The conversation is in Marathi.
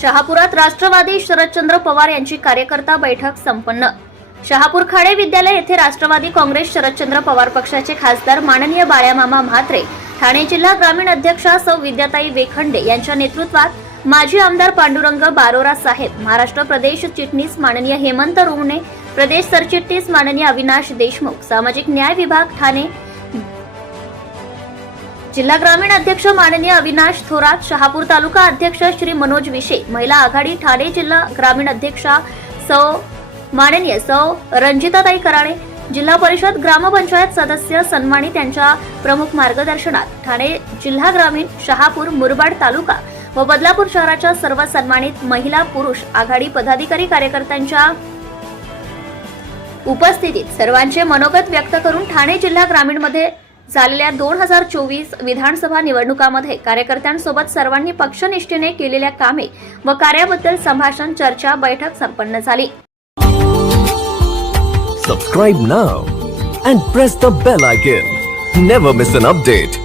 शहापुरात राष्ट्रवादी शरदचंद्र पवार यांची कार्यकर्ता बैठक संपन्न. शहापूर खाडे विद्यालय येथे राष्ट्रवादी काँग्रेस शरदचंद्र पवार पक्षाचे खासदार माननीय बाळ्यामामा म्हात्रे ठाणे जिल्हा ग्रामीण अध्यक्षा सौ विद्याताई वेखंडे यांच्या नेतृत्वात माजी आमदार पांडुरंग बारोरा साहेब महाराष्ट्र प्रदेश चिटणीस माननीय हेमंत रुमणे प्रदेश सरचिटणीस माननीय अविनाश देशमुख सामाजिक न्याय विभाग ठाणे जिल्हा ग्रामीण अध्यक्ष माननीय अविनाश थोरात शहापूर तालुका अध्यक्ष श्री मनोज विशे महिला आघाडी ठाणे जिल्हा ग्रामीण अध्यक्षा सौ माननीय सौ रंजिताताई कराणे जिल्हा परिषद ग्रामपंचायत सदस्य सन्मानित यांच्या प्रमुख मार्गदर्शनात ठाणे जिल्हा ग्रामीण शहापूर मुरबाड तालुका व बदलापूर शहराच्या सर्व सन्मानित महिला पुरुष आघाडी पदाधिकारी कार्यकर्त्यांच्या उपस्थितीत सर्वांचे मनोगत व्यक्त करून ठाणे जिल्हा ग्रामीणमध्ये झालेल्या दोन हजार चोवीस विधानसभा निवडणुकामध्ये कार्यकर्त्यांसोबत सर्वांनी पक्षनिष्ठेने केलेल्या कामे व कार्याबद्दल संभाषण चर्चा बैठक संपन्न झाली. Subscribe now and press the bell icon never miss an update